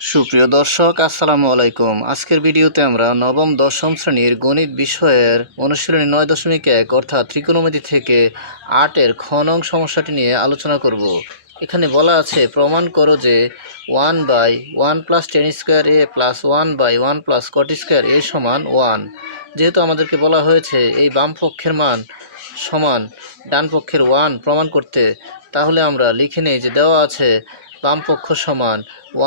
সুপ্রিয় দর্শক, আসসালামু আলাইকুম। আজকের ভিডিওতে আমরা নবম দশম শ্রেণীর গণিত বিষয়ের অনুশীলনী 9.1 অর্থাৎ ত্রিকোণমিতি থেকে 8-এর খ নং সমস্যাটি নিয়ে আলোচনা করব। এখানে বলা আছে, প্রমাণ করো যে 1/1 + tan² a + 1/1 + cot² a সমান 1। যেহেতু আমাদেরকে বলা হয়েছে এই বাম পক্ষের মান সমান ডান পক্ষের 1 প্রমাণ করতে, তাহলে আমরা লিখে নিই যে দেওয়া আছে বাম পক্ষ সমান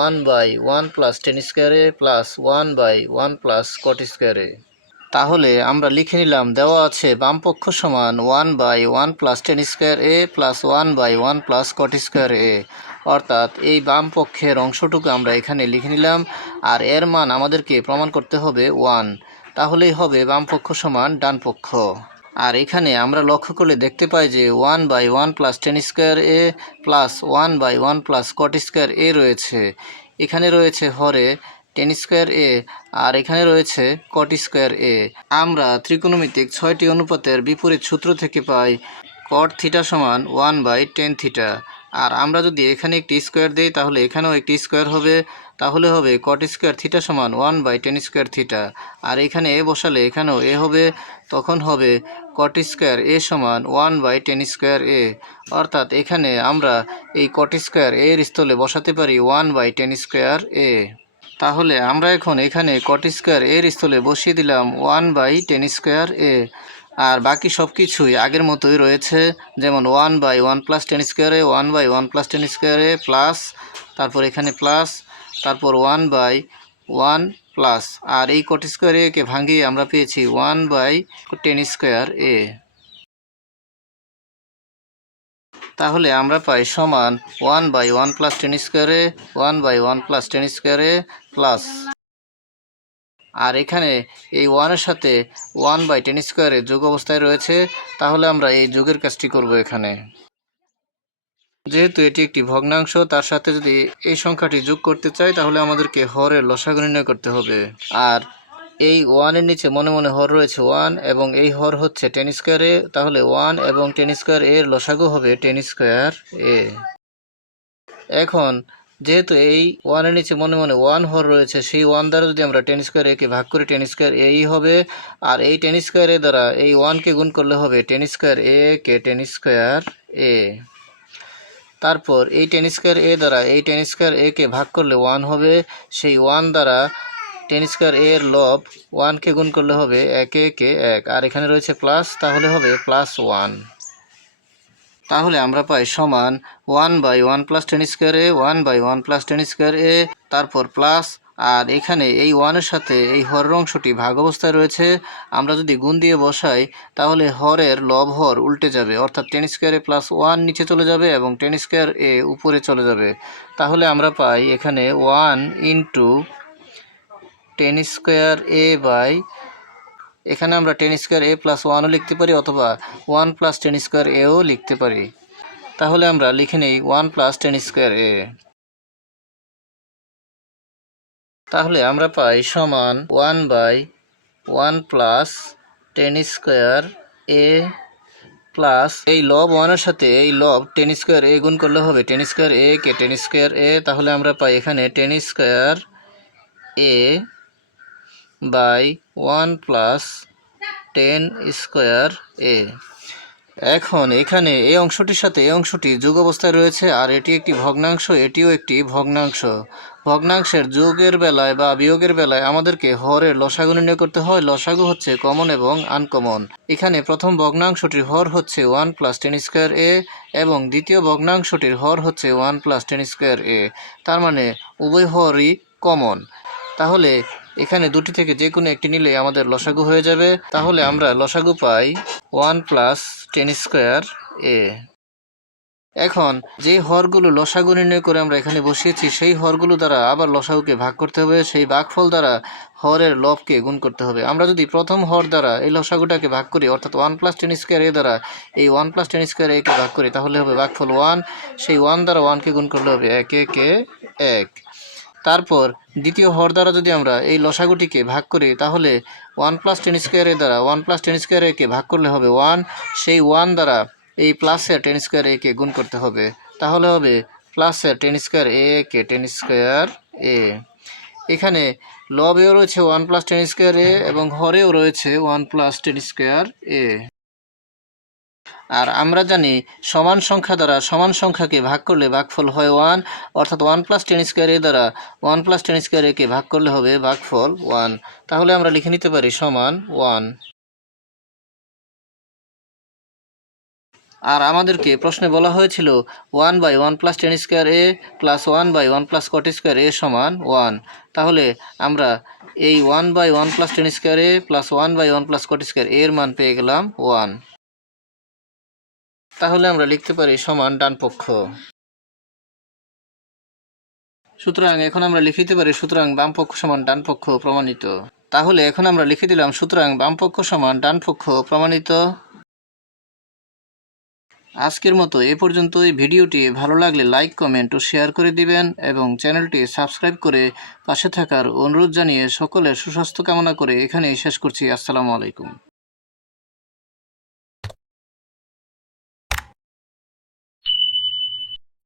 1/1 + tan² a + 1/1 + cot² a। তাহলে আমরা লিখে নিলাম দেওয়া আছে বাম পক্ষ সমান 1/1 + tan² a + 1/1 + cot² a, অর্থাৎ এই বাম পক্ষের অংশটুকু আমরা এখানে লিখে নিলাম। আর এর মান আমাদেরকে প্রমাণ করতে হবে 1, তাহলেই হবে বাম পক্ষ সমান ডান পক্ষ। আর এখানে আমরা লক্ষ্য করলে দেখতে পাই যে 1/1 + tan² a + 1/1 + cot² a রয়েছে। এখানে রয়েছে হরে tan² a আর এখানে রয়েছে cot² a। আমরা ত্রিকোণমিতিক 6টি অনুপাতের বিপরীত সূত্র থেকে পাই cot θ সমান 1/tan θ। আর আমরা যদি এখানে একটি স্কোয়ার দিই তাহলে এখানেও একটি স্কোয়ার হবে, তাহলে হবে cot² θ সমান 1/tan² θ। আর এখানে এ বসালে এখানেও এ হবে, তখন হবে cot² a সমান 1/tan² a। অর্থাৎ এখানে আমরা এই cot² a এর স্থলে বসাতে পারি 1/tan² a। তাহলে আমরা এখন এখানে cot² এর স্থলে বসিয়ে দিলাম 1/tan² a। আর বাকি সব কিছুই আগের মতোই রয়েছে, যেমন 1/1 + tan² a, 1/1 + tan² a plus, তারপর এখানে প্লাস, তারপর 1/1 প্লাস, আর এই cot² a কে ভাঙিয়ে আমরা পেয়েছি 1/tan² a। তাহলে আমরা পাই সমান 1/1 + tan² a, 1/1 + tan² a plus, আর এখানে এই 1-এর সাথে 1/tan² যোগ অবস্থায় রয়েছে, তাহলে আমরা এই যোগের কাজটি করব এখানে। যেহেতু এটি একটি ভগ্নাংশ, তার সাথে যদি এই সংখ্যাটি যোগ করতে চাই তাহলে আমাদেরকে হরের লসাগু নির্ণয় করতে হবে। আর এই 1-এর নিচে মনে মনে হর রয়েছে 1 এবং এই হর হচ্ছে tan² a, তাহলে 1 এবং tan² a এর লসাগু হবে tan² a। এখন যেহেতু এই 1-এর নিচে মনে মনে 1 হর রয়েছে, সেই 1 দ্বারা যদি আমরা tan² a কে ভাগ করি tan² a ই হবে। আর এই tan² a দ্বারা এই 1কে গুণ করলে হবে tan² a K tan² a। তারপর এই tan² a দ্বারা এই tan² a কে ভাগ করলে 1 হবে, সেই 1 দ্বারা tan² a এর লব 1কে গুণ করলে হবে 1 কে 1, আর এখানে রয়েছে প্লাস, তাহলে হবে +1। তাহলে আমরা পাই সমান 1/1 + tan² a, 1/1 + tan² a, তারপর প্লাস, আর এখানে এই 1-এর সাথে এই হরের অংশটি ভাগ অবস্থায় রয়েছে। আমরা যদি গুণ দিয়ে বসাই তাহলে হরের লব হর উল্টে যাবে, অর্থাৎ tan² a + 1 নিচে চলে যাবে এবং tan² a উপরে চলে যাবে। তাহলে আমরা পাই এখানে 1 × tan² a এখানে আমরা tan² a + 1ও লিখতে পারি, অথবা 1 + tan² a ও লিখতে পারি। তাহলে আমরা লিখে নেই 1 + tan² a। তাহলে আমরা পাই সমান 1/1 + tan² a প্লাস এই লব 1-এর সাথে এই লব tan² a গুণ করলে হবে tan² a K tan² a। তাহলে আমরা পাই এখানে tan² a/1 + tan² a। এখন এখানে এই অংশটির সাথে এই অংশটি যোগ অবস্থায় রয়েছে, আর এটি একটি ভগ্নাংশ, এটিও একটি ভগ্নাংশ। ভগ্নাংশের যোগের বেলায় বা বিয়োগের বেলায় আমাদেরকে হরের লসাগু নির্ণয় করতে হয়। লসাগু হচ্ছে কমন এবং আনকমন। এখানে প্রথম ভগ্নাংশটির হর হচ্ছে 1 + tan² a এবং দ্বিতীয় ভগ্নাংশটির হর হচ্ছে 1 + tan² a, তার মানে উভয় হরই কমন। তাহলে এখানে দুটি থেকে যে কোনো একটি নিলে আমাদের লসাগু হয়ে যাবে। তাহলে আমরা লসাগু পাই 1 + tan² a। এখন যে হরগুলো লসাগু নির্ণয় করে আমরা এখানে বসিয়েছি, সেই হরগুলো দ্বারা আবার লসাগুকে ভাগ করতে হবে, সেই ভাগফল দ্বারা হরের লবকে গুণ করতে হবে। আমরা যদি প্রথম হর দ্বারা এই লসাগুটাকে ভাগ করি, অর্থাৎ 1 + tan² a দ্বারা এই 1 + tan² a কে ভাগ করি, তাহলে হবে ভাগফল 1, সেই 1 দ্বারা 1কে গুণ করলে হবে 1 কে 1। তারপর দ্বিতীয় হর দ্বারা যদি আমরা এই লসাগুটিকে ভাগ করি, তাহলে 1 + tan² a দ্বারা 1 + tan² a কে ভাগ করলে হবে 1, সেই 1 দ্বারা এই প্লাসের tan² a কে গুণ করতে হবে, তাহলে হবে প্লাসের tan² a কে tan² এ। এখানে লবেও রয়েছে 1 প্লাস টেন স্কোয়ার এ এবং হরেও রয়েছে 1 প্লাস টেন স্কোয়ার এ। আর আমরা জানি সমান সংখ্যা দ্বারা সমান সংখ্যাকে ভাগ করলে ভাগফল হয় 1, অর্থাৎ 1 প্লাস টেন স্কোয়ার এ দ্বারা 1 প্লাস টেন স্কোয়ার একে ভাগ করলে হবে ভাগফল 1। তাহলে আমরা লিখে নিতে পারি সমান 1। আর আমাদেরকে প্রশ্নে বলা হয়েছিল 1 by 1 plus tan square A plus 1 by 1 plus cot square A সমান 1। তাহলে আমরা এই 1 by 1 plus tan square A plus 1 by 1 plus cot square এর মান পেয়ে গেলাম 1। তাহলে আমরা লিখতে পারি সমান ডান পক্ষ। সুতরাং এখন আমরা লিখিতে পারি সুতরাং বাম পক্ষ সমান ডান পক্ষ প্রমাণিত। তাহলে এখন আমরা লিখে দিলাম সুতরাং বাম পক্ষ সমান ডান পক্ষ প্রমাণিত। আজকের মতো এ পর্যন্তই। ভিডিওটি ভালো লাগলে লাইক, কমেন্ট ও শেয়ার করে দিবেন এবং চ্যানেলটি সাবস্ক্রাইব করে পাশে থাকার অনুরোধ জানিয়ে সকলের সুস্বাস্থ্য কামনা করে এখানেই শেষ করছি। আসসালামু আলাইকুম।